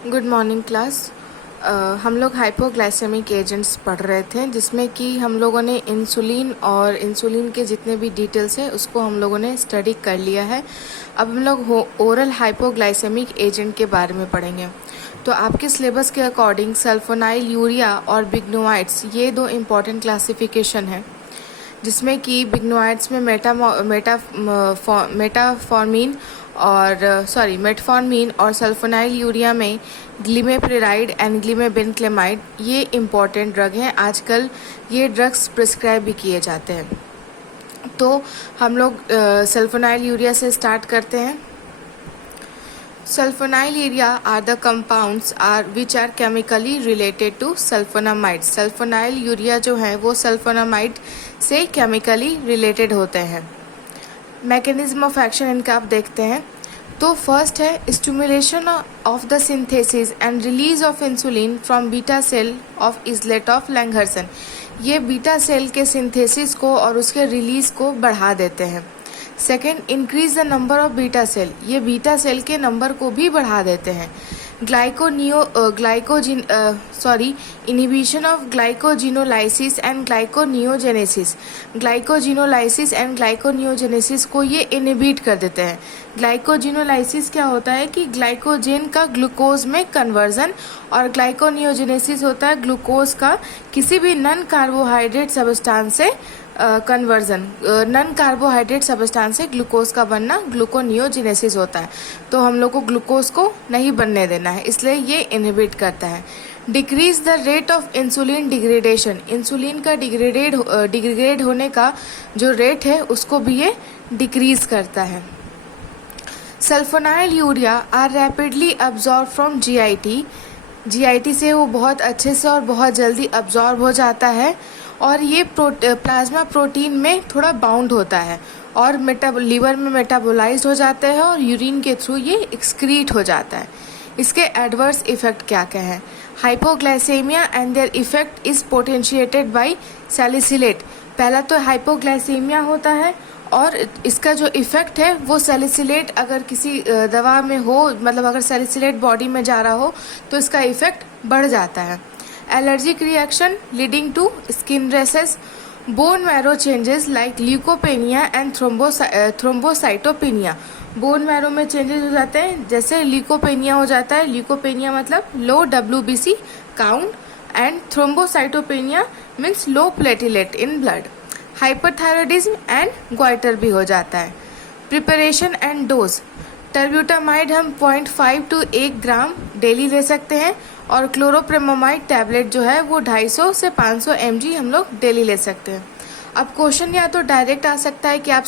Good morning class. हम लोग hypoglycaemic agents पढ़ रहे थे, जिसमें कि हम लोगों ने इंसुलिन और इंसुलिन के जितने भी डिटेल्स हैं उसको हम लोगों ने स्टडी कर लिया है। अब हम लोग ओरल हाइपोग्लाइसेमिक एजेंट के बारे में पढ़ेंगे। तो आपके सिलेबस के अकॉर्डिंग सल्फोनाइल यूरिया और बिग्नोइड्स ये दो इम्पॉर्टेंट क्लासिफिकेशन है, जिसमें कि बिग्नोइड्स में मेटफॉर्मिन और सल्फोनाइल यूरिया में ग्लिमेप्रिराइड एंड ग्लिमेबेनक्लेमाइड ये इम्पॉर्टेंट ड्रग हैं। आजकल ये ड्रग्स प्रिस्क्राइब भी किए जाते हैं। तो हम लोग सल्फोनाइल यूरिया से स्टार्ट करते हैं। Sulfonyl urea are the compounds which are chemically related to sulfonamide। Sulfonyl urea जो है वो सल्फोनामाइड से केमिकली रिलेटेड होते हैं। मैकेनिज्म ऑफ एक्शन इनका आप देखते हैं। तो फर्स्ट है stimulation of the synthesis and release of insulin from beta cell of islet of Langerhans. ये बीटा सेल के सिंथेसिस को और उसके रिलीज को बढ़ा देते हैं। Second, increase the number of beta cell. ये बीटा सेल के नंबर को भी बढ़ा देते हैं। Inhibition of glycogenolysis and gluconeogenesis. Glycogenolysis and gluconeogenesis को ये इनहिबिट कर देते हैं। ग्लाइकोजिनोलाइसिस क्या होता है कि ग्लाइकोजेन का ग्लूकोज में कन्वर्जन, और ग्लाइकोनियोजेनेसिस होता है ग्लूकोज का किसी भी नॉन कार्बोहाइड्रेट सब्सटेंस से कन्वर्जन। नॉन कार्बोहाइड्रेट सब्सटेंस से ग्लूकोज का बनना ग्लूकोनियोजेनेसिस होता है। तो हम लोग को ग्लूकोज को नहीं बनने देना है, इसलिए ये इनहिबिट करता है। Decrease the rate of insulin degradation. Insulin का डिग्रेड होने का जो रेट है उसको भी ये डिक्रीज करता है। Sulphonylurea are rapidly absorb from GIT से वो बहुत अच्छे से और बहुत जल्दी अब्जॉर्ब हो जाता है, और ये प्लाज्मा प्रोटीन में थोड़ा बाउंड होता है और लीवर में मेटाबोलाइज्ड हो जाता है और यूरिन के थ्रू ये एक्सक्रीट हो जाता है। इसके एडवर्स इफेक्ट क्या क्या हैं? Hypoglycaemia and their effect is potentiated by salicylate. पहला तो हाइपोग्लाइसेमिया होता है, और इसका जो इफेक्ट है वो सैलिसिलेट अगर किसी दवा में हो, मतलब अगर सैलिसिलेट बॉडी में जा रहा हो तो इसका इफेक्ट बढ़ जाता है। Allergic reaction leading to skin rashes. Bone marrow changes like leukopenia and thrombocytopenia. Bone marrow में चेंजेस हो जाते हैं, जैसे ल्यूकोपेनिया हो जाता है। ल्यूकोपेनिया मतलब लो WBC count, and thrombocytopenia means low platelet in blood. Hyperthyroidism and goitre भी हो जाता है। Preparation and dose. टर्ब्यूटामाइड हम 0.5 to 1 ग्राम डेली ले सकते हैं, और क्लोरोप्रेमामाइड टैबलेट जो है वो 250 से 500 mg हम लोग डेली ले सकते हैं। अब क्वेश्चन या तो डायरेक्ट आ सकता है कि आप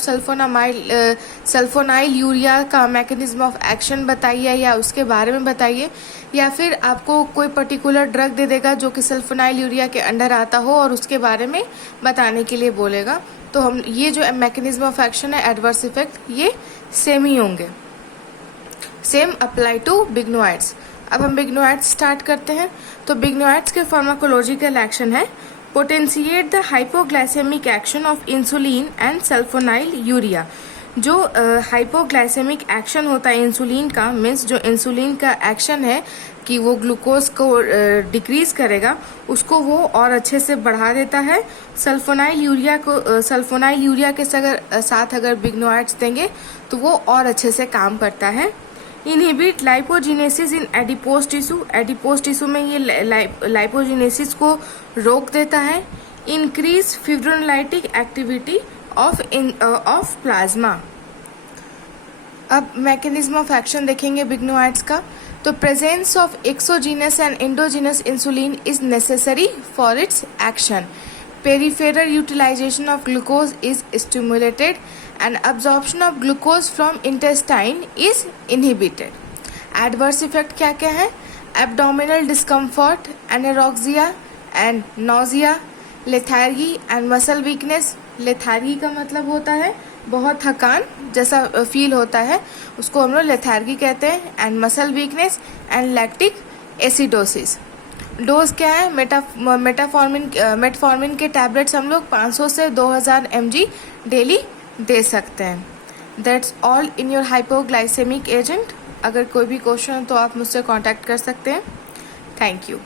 सल्फोनाइल यूरिया का मैकेनिज्म ऑफ एक्शन बताइए या उसके बारे में बताइए, या फिर आपको कोई पर्टिकुलर ड्रग दे देगा जो कि सल्फोनाइल यूरिया के अंडर आता हो और उसके बारे में बताने के लिए बोलेगा। तो हम ये जो मैकेनिज्म ऑफ एक्शन है, एडवर्स इफेक्ट, ये सेम ही होंगे। Same apply to biguanides. अब हम बिग्नोइड्स स्टार्ट करते हैं। तो बिग्नोइड्स के फार्माकोलॉजिकल एक्शन है potentiate the hypoglycaemic action of insulin and sulfonylurea. जो हाइपोग्लाइसेमिक एक्शन होता है इंसुलिन का, मीन्स जो इंसुलिन का एक्शन है कि वो ग्लूकोज को डिक्रीज करेगा, उसको वो और अच्छे से बढ़ा देता है। सल्फोनाइल यूरिया के साथ अगर बिग्नोइड्स देंगे तो वो और अच्छे से काम करता है। Inhibit lipogenesis in adipose tissue. Adipose tissue में ये लाइपोजिनेसिस को रोक देता है। Increase fibrinolytic activity of plasma. अब मैकेनिज्म ऑफ एक्शन देखेंगे बिग्नोइड्स का। तो presence of exogenous and endogenous insulin is necessary for its action. Peripheral utilisation of glucose is stimulated and absorption of glucose from intestine is inhibited. Adverse effect क्या क्या है? Abdominal discomfort, anorexia and nausea, lethargy and muscle weakness। लेथार्गी का मतलब होता है बहुत थकान जैसा फील होता है, उसको हम लोग लेथार्गी कहते हैं। And muscle weakness and lactic acidosis. Dose क्या है? मेटफॉर्मिन के टैबलेट्स हम लोग 500 से 2000 mg डेली दे सकते हैं। That's all in your hypoglycaemic agent. अगर कोई भी क्वेश्चन हो तो आप मुझसे कांटेक्ट कर सकते हैं। Thank you.